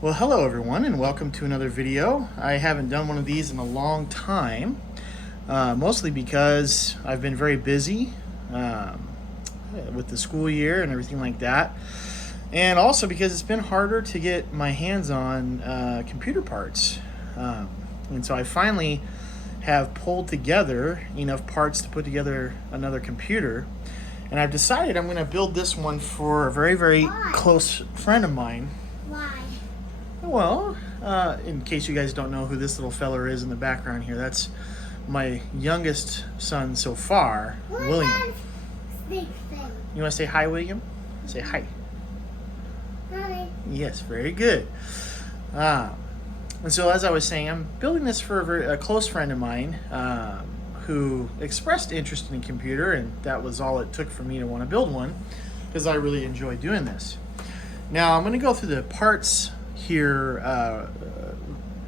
Well, hello everyone, and welcome to another video. I haven't done one of these in a long time, mostly because I've been very busy with the school year and everything like that, and also because it's been harder to get my hands on computer parts. And so I finally have pulled together enough parts to put together another computer, and I've decided I'm going to build this one for a very close friend of mine. Why? Well, in case you guys don't know who this little feller is in the background here, that's my youngest son so far, William. You want to say hi, William? Say hi. Hi. Yes, very good. And so as I was saying, I'm building this for a close friend of mine who expressed interest in a computer, and that was all it took for me to want to build one, because I really enjoy doing this. Now, I'm going to go through the parts here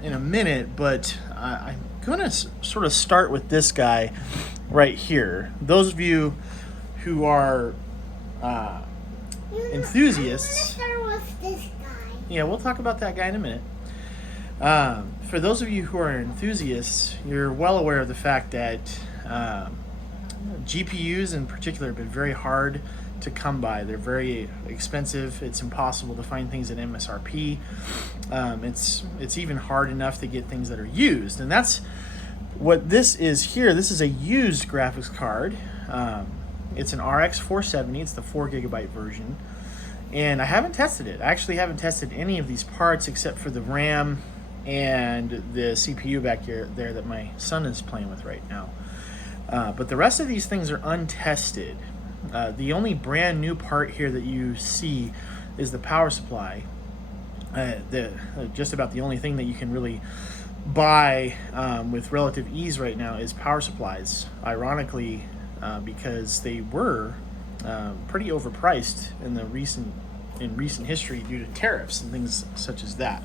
in a minute, but I'm going to sort of start with this guy right here. Those of you who are enthusiasts, I want to start with this guy. Yeah, we'll talk about that guy in a minute. For those of you who are enthusiasts, you're well aware of the fact that GPUs in particular have been very hard to come by. They're very expensive. It's impossible to find things at MSRP. It's even hard enough to get things that are used, and that's what this is here. This is a used graphics card. It's an RX 470. It's the 4GB version, and I haven't tested it. I actually haven't tested any of these parts except for the RAM and the CPU back here there that my son is playing with right now. But the rest of these things are untested. The only brand new part here that you see is the power supply. Just about the only thing that you can really buy with relative ease right now is power supplies, ironically, because they were pretty overpriced in recent history due to tariffs and things such as that.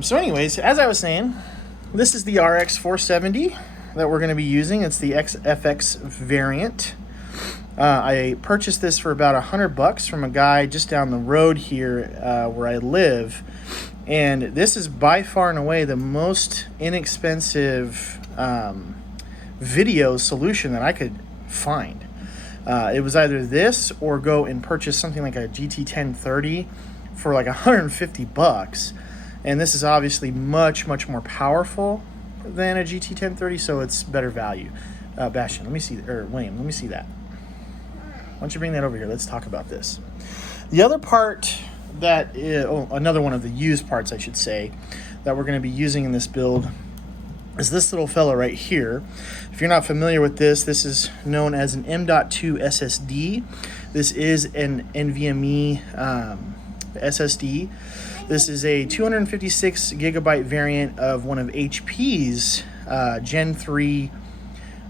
So anyways, as I was saying, this is the RX 470 that we're going to be using. It's the XFX variant. I purchased this for about $100 from a guy just down the road here where I live, and this is by far and away the most inexpensive video solution that I could find. It was either this or go and purchase something like a GT 1030 for like $150, and this is obviously much more powerful than a GT 1030, so it's better value. Bastion, let me see, or William, let me see that. Why don't you bring that over here? Let's talk about this. The other part that is, another one of the used parts, I should say, that we're going to be using in this build is this little fella right here. If you're not familiar with this, this is known as an M.2 SSD. This is an NVMe SSD. This is a 256 gigabyte variant of one of HP's Gen 3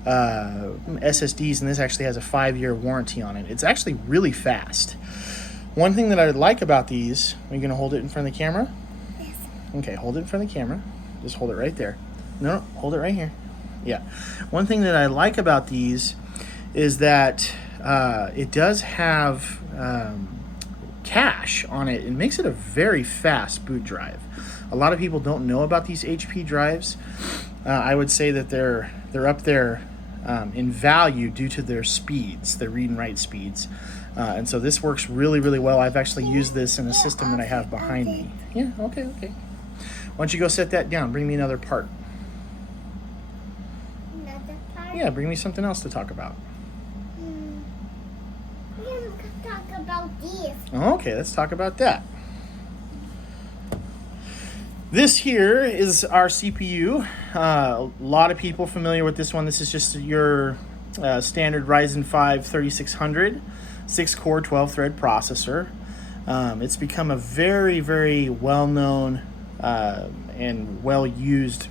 SSDs, and this actually has a 5-year warranty on it. It's actually really fast. One thing that I like about these, are you going to hold it in front of the camera? Yes. Okay, hold it in front of the camera. Just hold it right there. No, hold it right here. Yeah. One thing that I like about these is that it does have cache on it. It makes it a very fast boot drive. A lot of people don't know about these HP drives. I would say that they're up there in value due to their speeds, their read and write speeds. And so this works really well. I've actually used this in a system that I have behind me. Yeah, okay. Why don't you go set that down? Bring me another part. Another part? Yeah, bring me something else to talk about. We can talk about these. Okay, let's talk about that. This here is our CPU. A lot of people familiar with this one. This is just your standard Ryzen 5 3600, 6-core, 12-thread processor. It's become a very well-known and well-used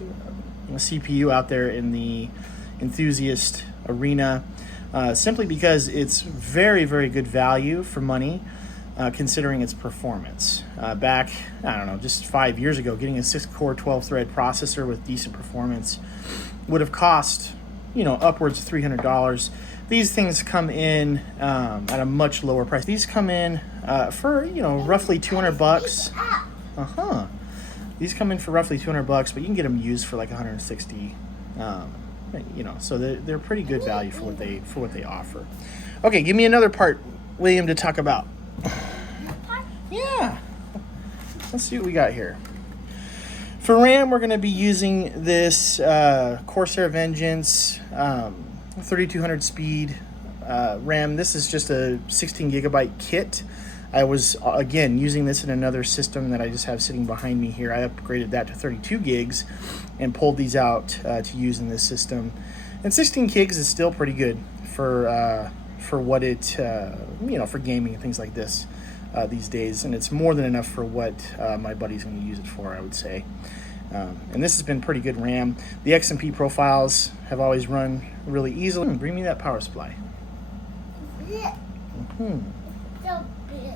CPU out there in the enthusiast arena, simply because it's very good value for money. Considering its performance. Back, I don't know, just 5 years ago, getting a 6-core, 12-thread processor with decent performance would have cost, upwards of $300. These things come in at a much lower price. These come in for, roughly $200. These come in for roughly $200, but you can get them used for like 160. You know, so they're pretty good value for what they offer. Okay, give me another part, William, to talk about. Yeah. Let's see what we got here. For RAM, we're going to be using this Corsair Vengeance 3200 speed RAM. This is just a 16 gigabyte kit. I was, again, using this in another system that I just have sitting behind me here. I upgraded that to 32 gigs and pulled these out to use in this system. And 16 gigs is still pretty good for what it, you know, for gaming and things like this these days. And it's more than enough for what my buddy's going to use it for, I would say. And this has been pretty good RAM. The XMP profiles have always run really easily. Bring me that power supply. So big.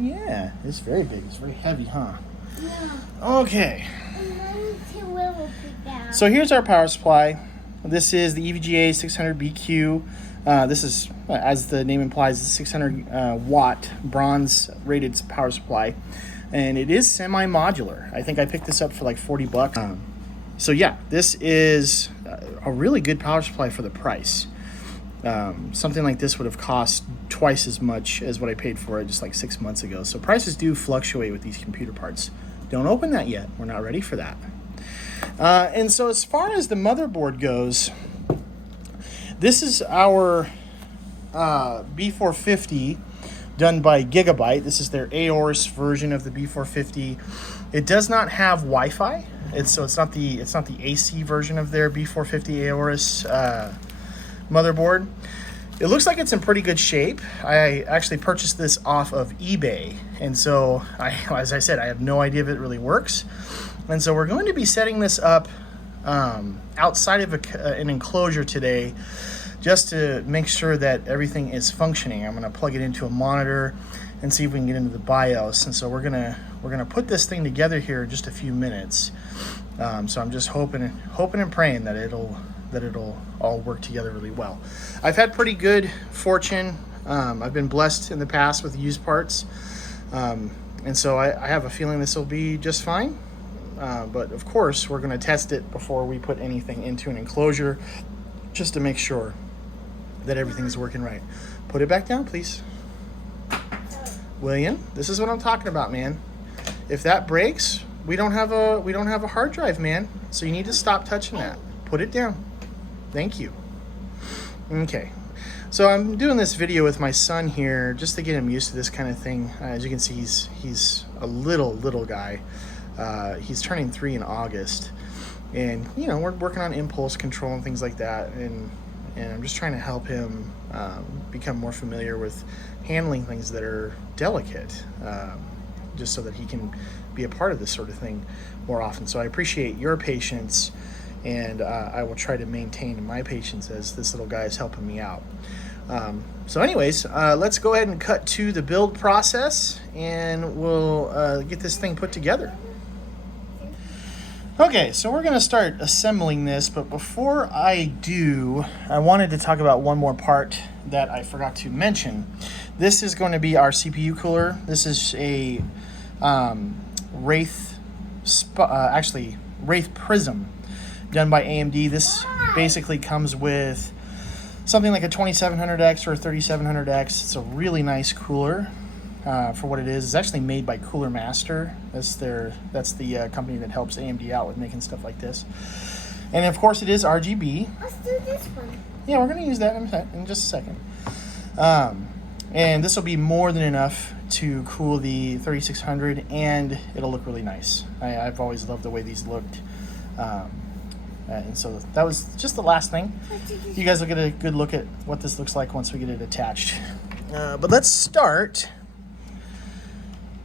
Yeah, it's very big. It's very heavy, huh? Yeah. Okay. Down. So here's our power supply. This is the EVGA 600BQ. This is, as the name implies, a 600 watt bronze rated power supply. And it is semi-modular. I think I picked this up for like $40. So yeah, this is a really good power supply for the price. Something like this would have cost twice as much as what I paid for it just like 6 months ago. So prices do fluctuate with these computer parts. Don't open that yet. We're not ready for that. And so as far as the motherboard goes, this is our B450 done by Gigabyte. This is their Aorus version of the B450. It does not have Wi-Fi. It's not the AC version of their B450 Aorus motherboard. It looks like it's in pretty good shape. I actually purchased this off of eBay, and so as I said, I have no idea if it really works. And so we're going to be setting this up outside of an enclosure today, just to make sure that everything is functioning. I'm going to plug it into a monitor and see if we can get into the BIOS. And so we're gonna put this thing together here in just a few minutes. So I'm just hoping and praying that it'll all work together really well. I've had pretty good fortune. I've been blessed in the past with used parts, and so I have a feeling this will be just fine. But of course, we're going to test it before we put anything into an enclosure, just to make sure that everything's working right. Put it back down, please. William, this is what I'm talking about, man. If that breaks, we don't have a hard drive, man. So you need to stop touching that. Put it down. Thank you. Okay. So I'm doing this video with my son here just to get him used to this kind of thing. As you can see, he's a little guy. He's turning 3 in August, and you know, we're working on impulse control and things like that, and I'm just trying to help him become more familiar with handling things that are delicate, just so that he can be a part of this sort of thing more often. So I appreciate your patience, and I will try to maintain my patience as this little guy is helping me out. So anyways, let's go ahead and cut to the build process, and we'll get this thing put together. Okay, so we're going to start assembling this, but before I do, I wanted to talk about one more part that I forgot to mention. This is going to be our CPU cooler. This is a Wraith Prism done by AMD. This basically comes with something like a 2700X or a 3700X. It's a really nice cooler. For what it is. It's actually made by Cooler Master. That's the company that helps AMD out with making stuff like this. And of course it is RGB. Let's do this one. Yeah, we're going to use that in just a second. And this will be more than enough to cool the 3600, and it'll look really nice. I've always loved the way these looked. And so that was just the last thing. You guys will get a good look at what this looks like once we get it attached. But let's start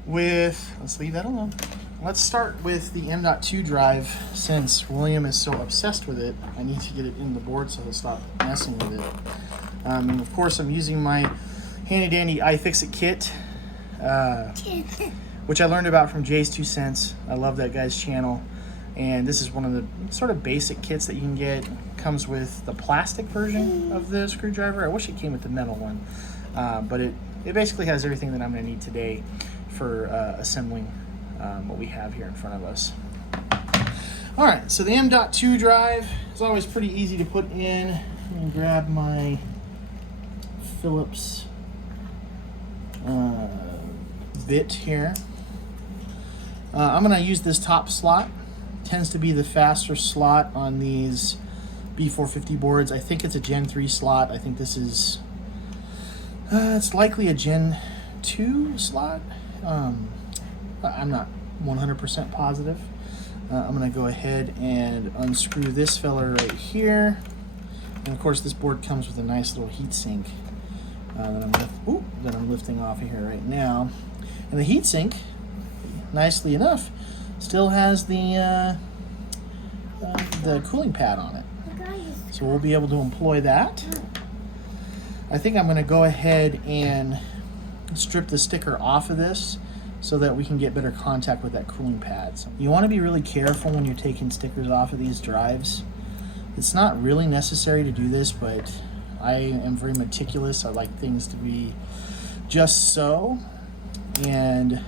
with, let's leave that alone. Let's start with the M.2 drive. Since William is so obsessed with it, I need to get it in the board so he'll stop messing with it. And of course, I'm using my handy dandy iFixit kit, which I learned about from Jay's 2 Cents. I love that guy's channel. And this is one of the sort of basic kits that you can get. Comes with the plastic version of the screwdriver. I wish it came with the metal one. But it basically has everything that I'm going to need today for assembling what we have here in front of us. All right, so the M.2 drive is always pretty easy to put in. I'm gonna grab my Phillips bit here. I'm gonna use this top slot. It tends to be the faster slot on these B450 boards. I think it's a Gen 3 slot. I think this is, it's likely a Gen 2 slot. I'm not 100% positive. I'm gonna go ahead and unscrew this fella right here. And of course this board comes with a nice little heat sink that I'm lifting off of here right now. And the heat sink, nicely enough, still has the cooling pad on it. So we'll be able to employ that. I think I'm going to go ahead and strip the sticker off of this so that we can get better contact with that cooling pad. So you want to be really careful when you're taking stickers off of these drives. It's not really necessary to do this, but I am very meticulous. I like things to be just so, and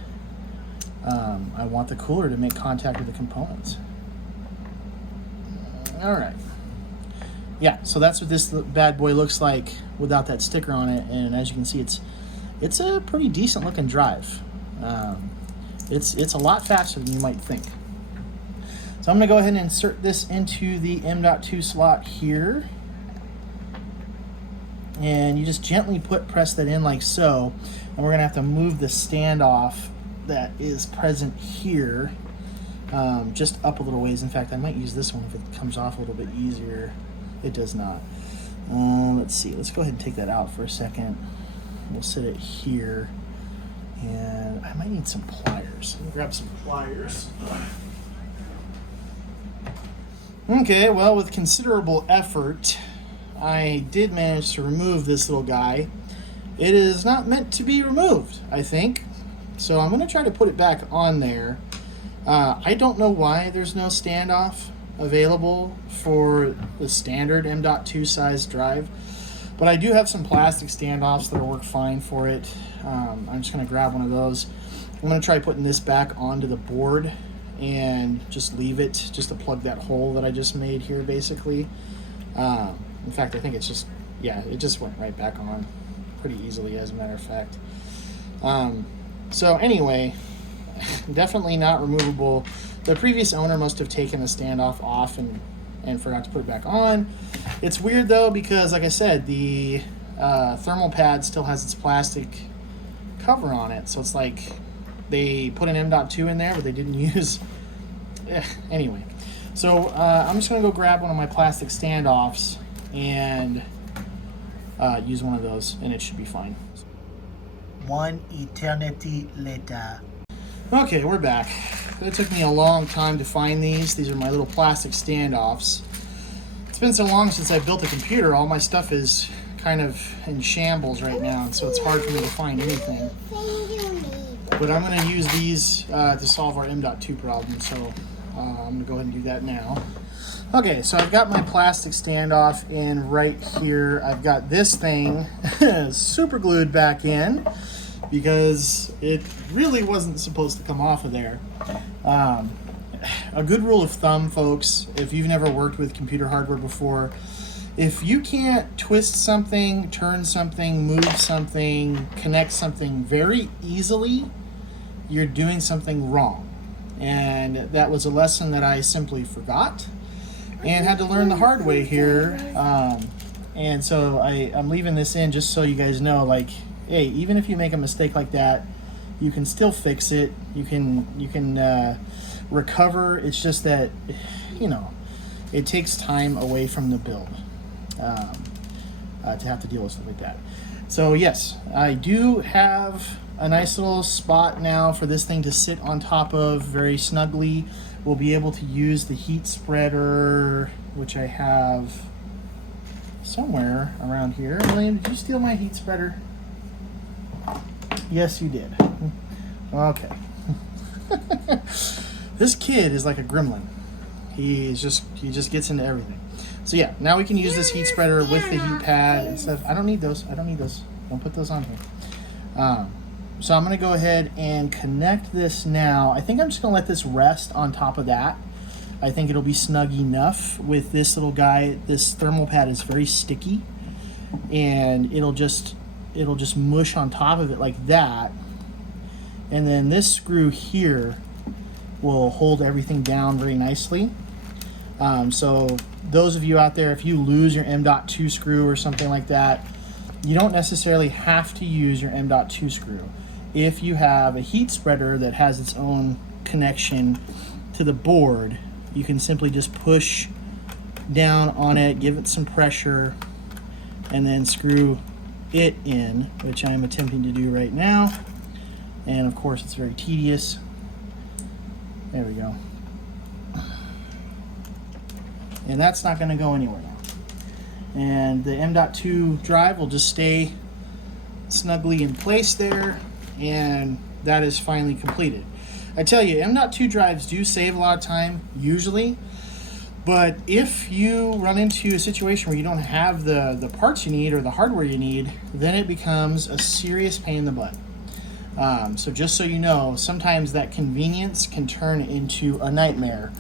I want the cooler to make contact with the components. All right. Yeah, so that's what this bad boy looks like without that sticker on it, and as you can see, it's a pretty decent looking drive. It's a lot faster than you might think. So I'm going to go ahead and insert this into the M.2 slot here, and you just gently press that in like so, and we're going to have to move the standoff that is present here just up a little ways. In fact, I might use this one if it comes off a little bit easier. It does not. Let's see. Let's go ahead and take that out for a second. We'll sit it here. And I might need some pliers. Let me grab some pliers. Okay, well, with considerable effort, I did manage to remove this little guy. It is not meant to be removed, I think. So I'm going to try to put it back on there. I don't know why there's no standoff available for the standard M.2 size drive, but I do have some plastic standoffs that'll work fine for it. I'm just going to grab one of those. I'm going to try putting this back onto the board and just leave it just to plug that hole that I just made here, basically. In fact, I think it's just, yeah, it just went right back on pretty easily, as a matter of fact. So anyway, definitely not removable. The previous owner must have taken the standoff off and forgot to put it back on. It's weird though, because like I said, the thermal pad still has its plastic cover on it. So it's like they put an M.2 in there, but they didn't use... Anyway, so I'm just going to go grab one of my plastic standoffs and use one of those, and it should be fine. One eternity later. Okay, we're back. It took me a long time to find these. These are my little plastic standoffs. It's been so long since I built a computer, all my stuff is kind of in shambles right now, and so it's hard for me to find anything. But I'm going to use these to solve our M.2 problem, so I'm going to go ahead and do that now. Okay, so I've got my plastic standoff in right here. I've got this thing super glued back in because it really wasn't supposed to come off of there. A good rule of thumb, folks, if you've never worked with computer hardware before, if you can't twist something, turn something, move something, connect something very easily, you're doing something wrong. And that was a lesson that I simply forgot and had to learn the hard way here. And so I'm leaving this in just so you guys know, like, hey, even if you make a mistake like that, you can still fix it. You can recover. It's just that, you know, it takes time away from the build to have to deal with stuff like that. So yes, I do have a nice little spot now for this thing to sit on top of very snugly. We'll be able to use the heat spreader, which I have somewhere around here. William, did you steal my heat spreader? Yes, you did. Okay. This kid is like a gremlin. He just gets into everything. So yeah, now we can use this heat spreader with the heat pad and stuff. I don't need those. Don't put those on here. So I'm going to go ahead and connect this now. I think I'm just going to let this rest on top of that. I think it'll be snug enough with this little guy. This thermal pad is very sticky, and it'll just mush on top of it like that. And then this screw here will hold everything down very nicely. So those of you out there, if you lose your M.2 screw or something like that, you don't necessarily have to use your M.2 screw. If you have a heat spreader that has its own connection to the board, you can simply just push down on it, give it some pressure, and then screw it in, which I'm attempting to do right now. And of course, it's very tedious. There we go. And that's not going to go anywhere now. And the M.2 drive will just stay snugly in place there, and that is finally completed. I tell you, M.2 drives do save a lot of time, usually, but if you run into a situation where you don't have the parts you need or the hardware you need, then it becomes a serious pain in the butt. So just so you know, sometimes that convenience can turn into a nightmare,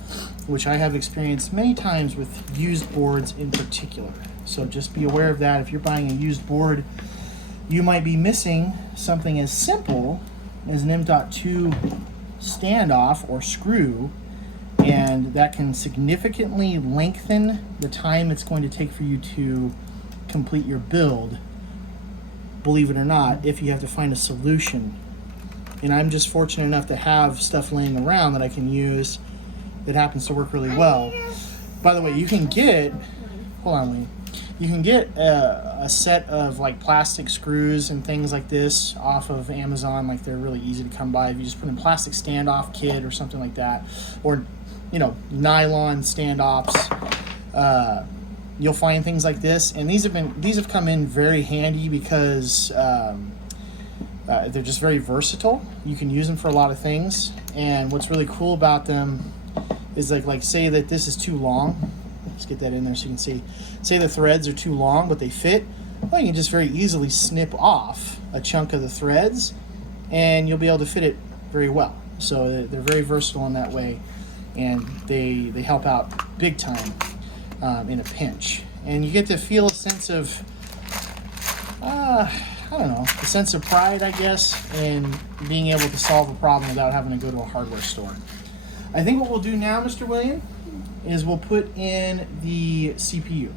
which I have experienced many times with used boards in particular. So just be aware of that. If you're buying a used board, you might be missing something as simple as an M.2 standoff or screw, and that can significantly lengthen the time it's going to take for you to complete your build, believe it or not, if you have to find a solution. And I'm just fortunate enough to have stuff laying around that I can use that happens to work really well. By the way, you can get, hold on, Wayne. You can get a set of like plastic screws and things like this off of Amazon. Like, they're really easy to come by. If you just put in plastic standoff kit or something like that, or nylon standoffs, you'll find things like this. And these have come in very handy because they're just very versatile. You can use them for a lot of things. And what's really cool about them is like say that this is too long. Let's get that in there so you can see. Say the threads are too long, but they fit. Well, you can just very easily snip off a chunk of the threads, and you'll be able to fit it very well. So they're very versatile in that way, and they help out big time in a pinch. And you get to feel a sense of, I don't know, a sense of pride, I guess, in being able to solve a problem without having to go to a hardware store. I think what we'll do now, Mr. William, is we'll put in the CPU.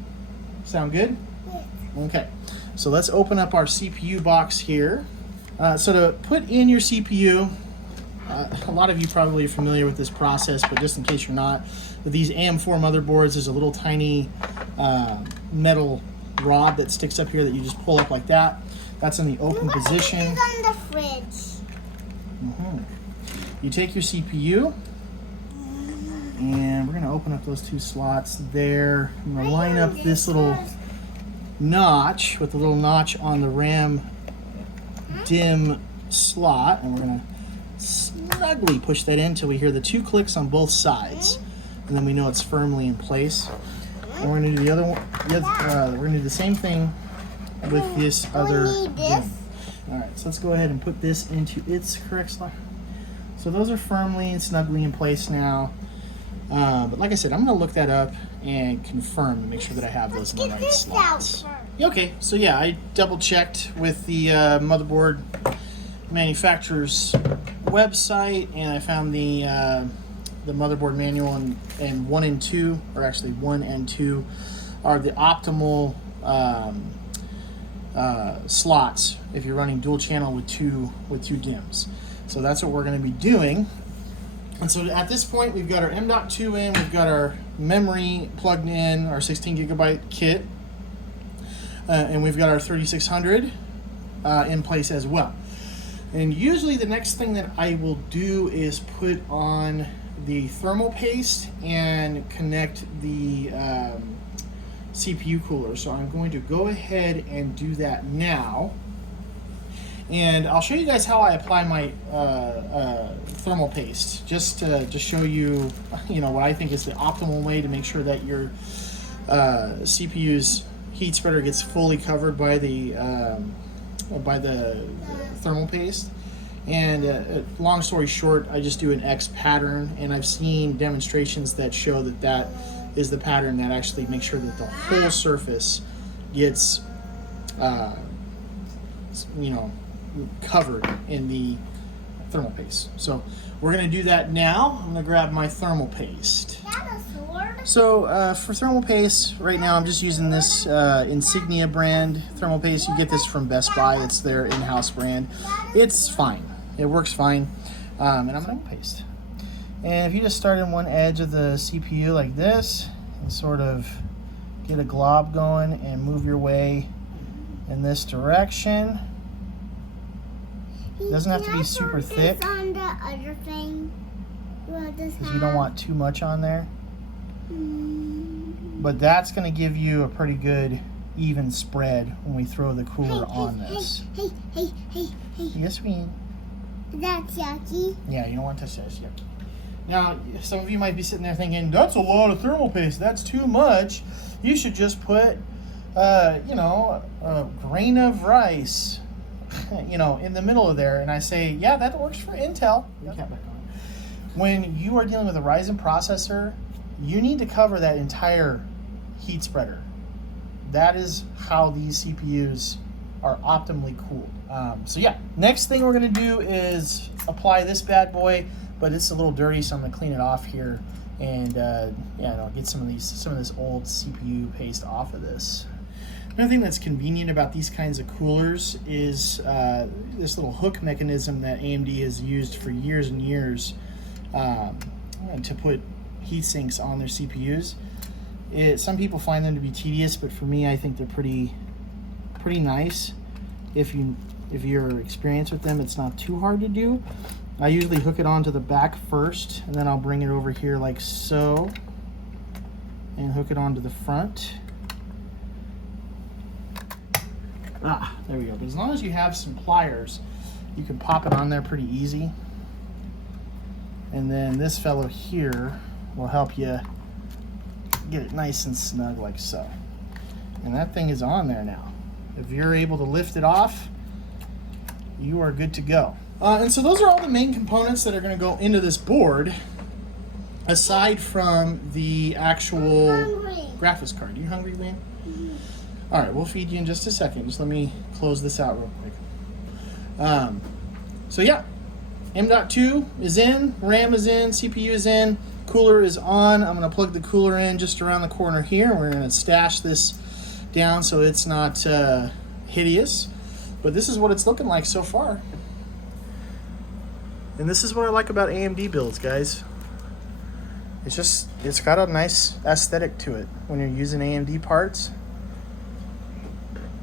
Sound good? Okay, so let's open up our CPU box here. So to put in your CPU, a lot of you probably are familiar with this process, but just in case you're not, with these AM4 motherboards, there's a little tiny metal rod that sticks up here that you just pull up like that. That's in the open position. It's on the fridge. You take your CPU, and we're going to open up those two slots there. I'm going to line up this little notch with the little notch on the RAM DIMM slot, and we're going to snugly push that in until we hear the two clicks on both sides, and then we know it's firmly in place. And we're going to do the other one. We're going to do the same thing with this other DIMM. All right, so let's go ahead and put this into its correct slot. So those are firmly and snugly in place now. But like I said, I'm going to look that up and confirm and make sure that I have those in the right slots. Okay, so yeah, I double checked with the motherboard manufacturer's website, and I found the motherboard manual, and 1 and 2, or actually 1 and 2, are the optimal slots if you're running dual channel with two DIMMs. So that's what we're going to be doing. And so at this point, we've got our M.2 in, we've got our memory plugged in, our 16 gigabyte kit, and we've got our 3600 in place as well. And usually the next thing that I will do is put on the thermal paste and connect the CPU cooler. So I'm going to go ahead and do that now. And I'll show you guys how I apply my thermal paste, just to show you, what I think is the optimal way to make sure that your CPU's heat spreader gets fully covered by the thermal paste. And long story short, I just do an X pattern, and I've seen demonstrations that show that that is the pattern that actually makes sure that the whole surface gets, covered in the thermal paste. So we're going to do that now. I'm going to grab my thermal paste. So for thermal paste, right now I'm just using this Insignia brand thermal paste. You get this from Best Buy. It's their in-house brand. It's fine. It works fine. And I'm going to paste. And if you just start in one edge of the CPU like this and sort of get a glob going and move your way in this direction. It doesn't have to be super thick. On the other thing, because you don't want too much on there. But that's going to give you a pretty good even spread when we throw the cooler on this. Hey. Yes, we. That's yucky. Yeah, you don't want to touch that. It's yucky. Now, some of you might be sitting there thinking, that's a lot of thermal paste. That's too much. You should just put, a grain of rice, in the middle of there. And I say, yeah, that works for Intel. When you are dealing with a Ryzen processor, you need to cover that entire heat spreader. That is how these CPUs are optimally cooled. So yeah, next thing we're gonna do is apply this bad boy, but it's a little dirty, so I'm gonna clean it off here and get some of this old CPU paste off of this. Another thing that's convenient about these kinds of coolers is this little hook mechanism that AMD has used for years and years to put heat sinks on their CPUs. Some people find them to be tedious, but for me, I think they're pretty nice. If you're experienced with them, it's not too hard to do. I usually hook it onto the back first, and then I'll bring it over here like so, and hook it onto the front. There we go. But as long as you have some pliers, you can pop it on there pretty easy. And then this fellow here will help you get it nice and snug like so. And that thing is on there now. If you're able to lift it off, you are good to go. And so those are all the main components that are going to go into this board, aside from the actual graphics card. You hungry, Liam? All right, we'll feed you in just a second. Just let me close this out real quick. So yeah, M.2 is in, RAM is in, CPU is in, cooler is on. I'm going to plug the cooler in just around the corner here. We're going to stash this down so it's not hideous. But this is what it's looking like so far. And this is what I like about AMD builds, guys. It's got a nice aesthetic to it when you're using AMD parts.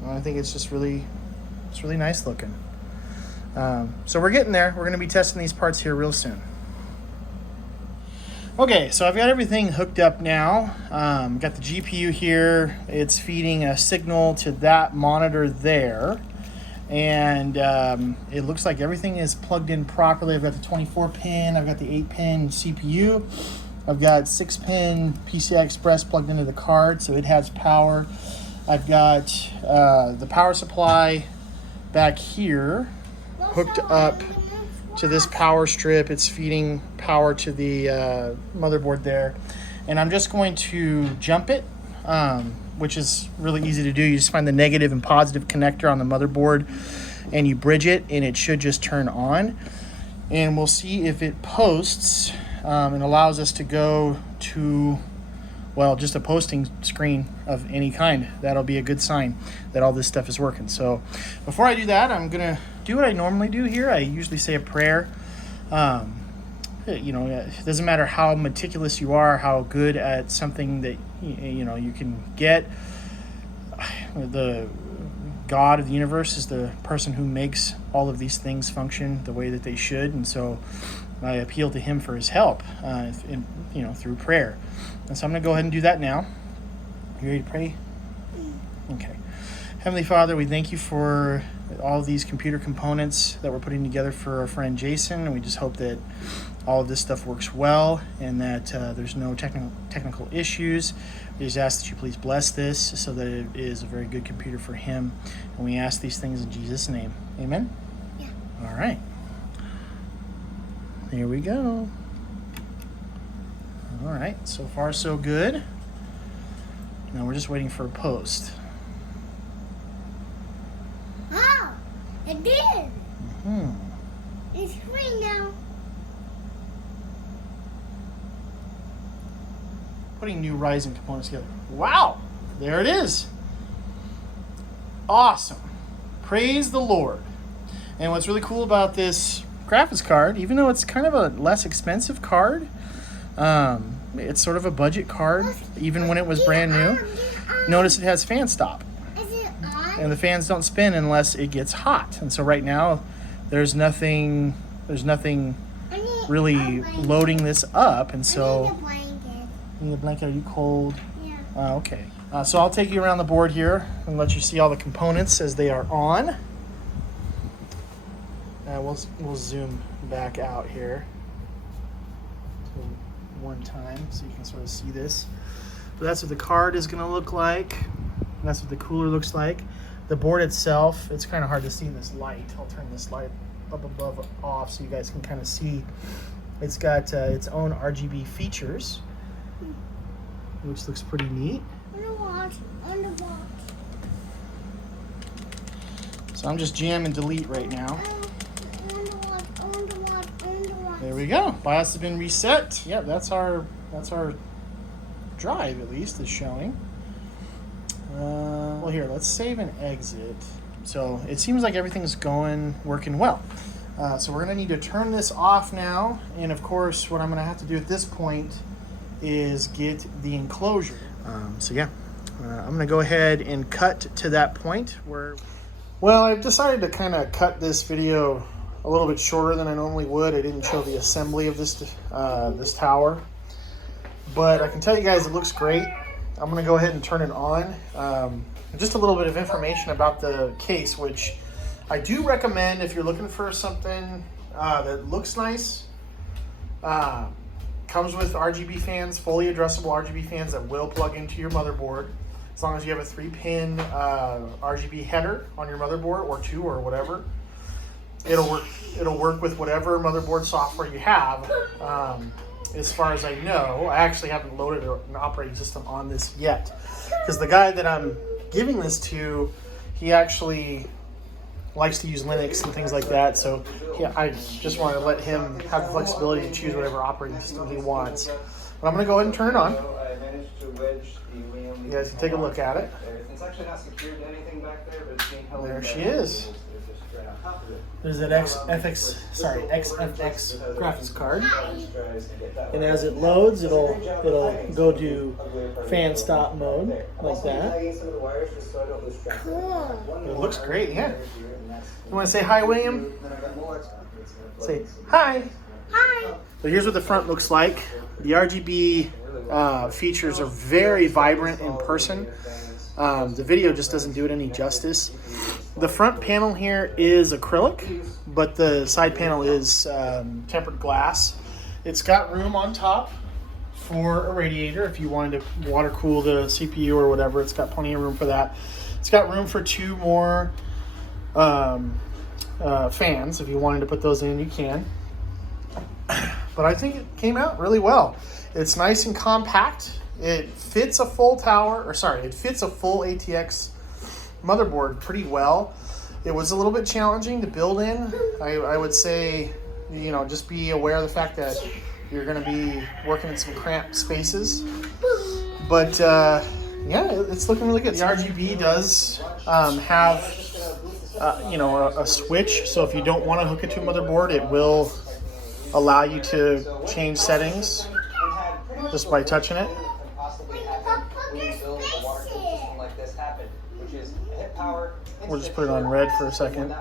I think it's just really nice looking. So we're getting there. We're going to be testing these parts here real soon. Okay, so I've got everything hooked up now. Got the GPU here. It's feeding a signal to that monitor there. And it looks like everything is plugged in properly. I've got the 24 pin, I've got the 8-pin CPU. I've got 6-pin PCI Express plugged into the card, so it has power. I've got the power supply back here hooked up to this power strip. It's feeding power to the motherboard there. And I'm just going to jump it, which is really easy to do. You just find the negative and positive connector on the motherboard and you bridge it, and it should just turn on. And we'll see if it posts and allows us to go to, well, just a posting screen of any kind. That'll be a good sign that all this stuff is working. So before I do that, I'm gonna do what I normally do here. I usually say a prayer. It doesn't matter how meticulous you are, how good at something that you can get. The God of the universe is the person who makes all of these things function the way that they should, and so I appeal to him for his help, through prayer. And so I'm going to go ahead and do that now. You ready to pray? Okay. Heavenly Father, we thank you for all of these computer components that we're putting together for our friend Jason, and we just hope that all of this stuff works well and that there's no technical issues. We just ask that you please bless this so that it is a very good computer for him. And we ask these things in Jesus' name. Amen? Yeah. All right. Here we go. All right, so far so good. Now we're just waiting for a post. Oh, it did. Hmm. It's green now. Putting new Ryzen components together. Wow, there it is. Awesome. Praise the Lord. And what's really cool about this graphics card, even though it's kind of a less expensive card, it's sort of a budget card, even when it was brand new. Notice it has fan stop. Is it on? And the fans don't spin unless it gets hot. And so right now, there's nothing really loading this up. And I so, need a blanket. you need a blanket. Are you cold? Yeah. Okay. So I'll take you around the board here and let you see all the components as they are on. We'll zoom back out here to one time so you can sort of see this. But that's what the card is going to look like. And that's what the cooler looks like. The board itself, it's kind of hard to see in this light. I'll turn this light up above off so you guys can kind of see. It's got its own RGB features, which looks pretty neat. On the box. So I'm just jam and delete right now. On the watch. There we go. BIOS has been reset. Yeah, that's our drive, at least, is showing. Well, here, let's save and exit. So it seems like everything's working well. So we're gonna need to turn this off now. And of course, what I'm gonna have to do at this point is get the enclosure. So yeah, I'm gonna go ahead and cut to that point where, well, I've decided to kind of cut this video a little bit shorter than I normally would. I didn't show the assembly of this this tower, but I can tell you guys it looks great. I'm gonna go ahead and turn it on. Just a little bit of information about the case, which I do recommend if you're looking for something that looks nice. Comes with RGB fans, fully addressable RGB fans that will plug into your motherboard. As long as you have a 3-pin RGB header on your motherboard, or 2 or whatever. It'll work with whatever motherboard software you have. As far as I know, I actually haven't loaded an operating system on this yet, because the guy that I'm giving this to, he actually likes to use Linux and things like that. So yeah, I just want to let him have the flexibility to choose whatever operating system he wants. But I'm going to go ahead and turn it on. You guys can take a look at it. It's actually not secured to anything back there, but it's being held. There she is. There's that XFX graphics card, and as it loads, it'll go to fan stop mode like that. Cool. It looks great, yeah. You want to say hi, William? Say hi. Hi. So here's what the front looks like. The RGB features are very vibrant in person. The video just doesn't do it any justice. The front panel here is acrylic, but the side panel is tempered glass. It's got room on top for a radiator if you wanted to water cool the CPU or whatever. It's got plenty of room for that. It's got room for 2 more fans. If you wanted to put those in, you can. But I think it came out really well. It's nice and compact. It fits a full it fits a full ATX motherboard pretty well. It was a little bit challenging to build in. I would say, just be aware of the fact that you're going to be working in some cramped spaces. But yeah, it's looking really good. The RGB does have a switch, so if you don't want to hook it to a motherboard, it will allow you to change settings just by touching it. We'll just put it on red for a second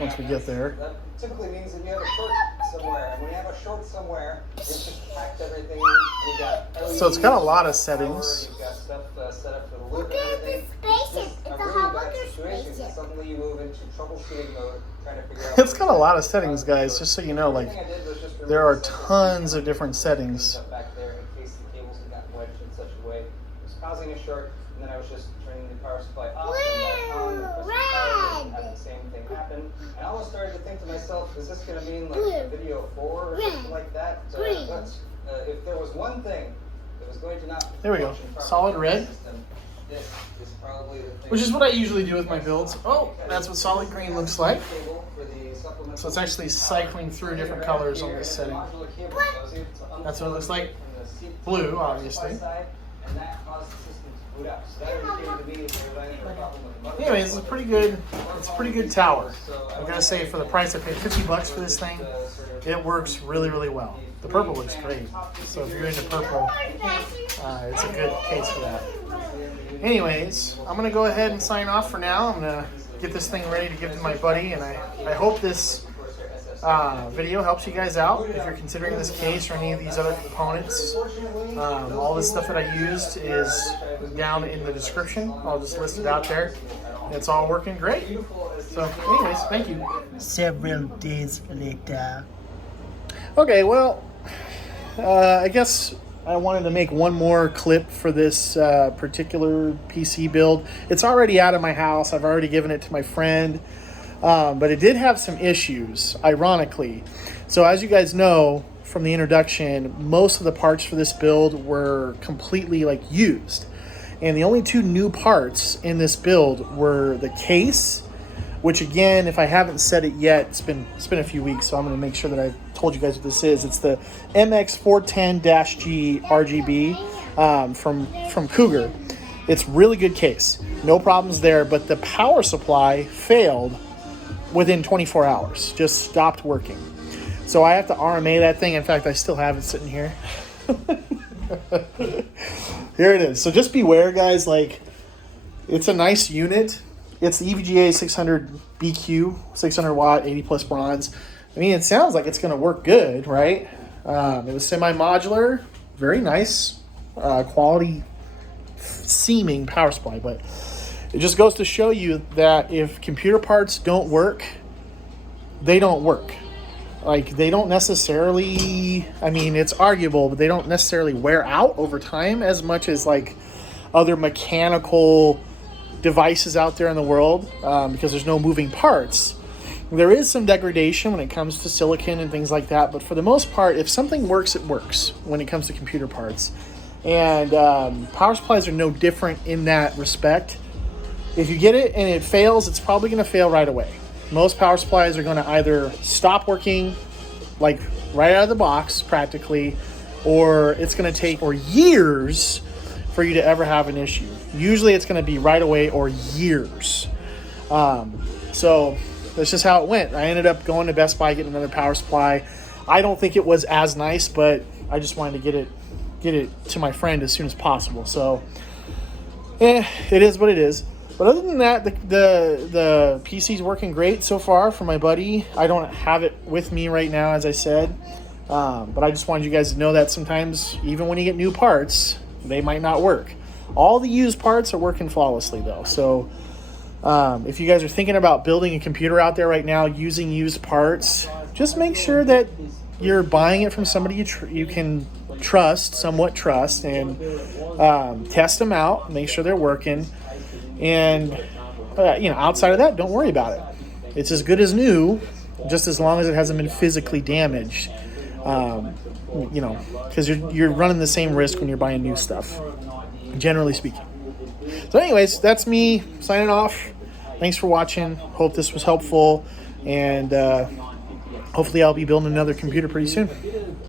once we get there. That typically means that you have a short somewhere, and when you have a short somewhere, you've just packed everything. You got So it's got a lot of settings. You've got stuff set up for the Look at this spaceship. It's a hot water spaceship. Suddenly you move into troubleshooting mode, trying to figure out. It's got a lot of settings, guys, just so you know. Like, there are tons of different settings. Back there in case the cables had gotten wedged in such a way it was causing a short, and then I was just turning the power supply off and back on, and pressing power, and had the same thing happen. I almost started to think think to myself, is this going to mean like a video 4 or something like that? If there was one thing that was going to not There we go. function properly Solid in red. the system, this is probably the thing. Which is what I usually do with my builds. Oh, that's what solid green looks like. So it's actually cycling through different colors on this setting. That's what it looks like. Blue, obviously. Anyways, it's pretty good. It's a pretty good tower. I gotta say, for the price I paid, $50 for this thing, it works really, really well. The purple looks great. So if you're into purple, it's a good case for that. Anyways, I'm gonna go ahead and sign off for now. I'm gonna get this thing ready to give to my buddy, and I hope this video helps you guys out if you're considering this case or any of these other components. All the stuff that I used is down in the description. I'll just list it out there. It's all working great. So anyways, thank you. Several days later. Okay, well, I guess I wanted to make one more clip for this particular PC build. It's already out of my house. I've already given it to my friend. But it did have some issues, ironically. So as you guys know from the introduction, most of the parts for this build were completely like used. And the only 2 new parts in this build were the case, which again, if I haven't said it yet, it's been a few weeks, so I'm going to make sure that I've told you guys what this is. It's the MX410-G RGB from Cougar. It's really good case. No problems there, but the power supply failed within 24 hours. Just stopped working. So I have to RMA that thing. In fact, I still have it sitting here. Here it is. So just beware, guys. Like, it's a nice unit. It's the EVGA 600 BQ, 600 watt, 80 plus bronze. I mean, it sounds like it's going to work good, right? It was semi-modular, very nice, quality seeming power supply, but it just goes to show you that if computer parts don't work, they don't work. Like, they don't necessarily, I mean, it's arguable, but they don't necessarily wear out over time as much as like other mechanical devices out there in the world, because there's no moving parts. There is some degradation when it comes to silicon and things like that, but for the most part, if something works, it works when it comes to computer parts. And power supplies are no different in that respect. If you get it and it fails, it's probably going to fail right away. Most power supplies are going to either stop working, like right out of the box practically, or it's going to take years for you to ever have an issue. Usually it's going to be right away or years. So that's just how it went. I ended up going to Best Buy, getting another power supply. I don't think it was as nice, but I just wanted to get it to my friend as soon as possible. So it is what it is. But other than that, the PC's working great so far for my buddy. I don't have it with me right now, as I said. But I just wanted you guys to know that sometimes, even when you get new parts, they might not work. All the used parts are working flawlessly, though. So if you guys are thinking about building a computer out there right now using used parts, just make sure that you're buying it from somebody you can somewhat trust, and test them out, make sure they're working. And outside of that, don't worry about it. It's as good as new, just as long as it hasn't been physically damaged. Because you're running the same risk when you're buying new stuff, generally speaking. So anyways, that's me signing off. Thanks for watching. Hope this was helpful, and hopefully I'll be building another computer pretty soon.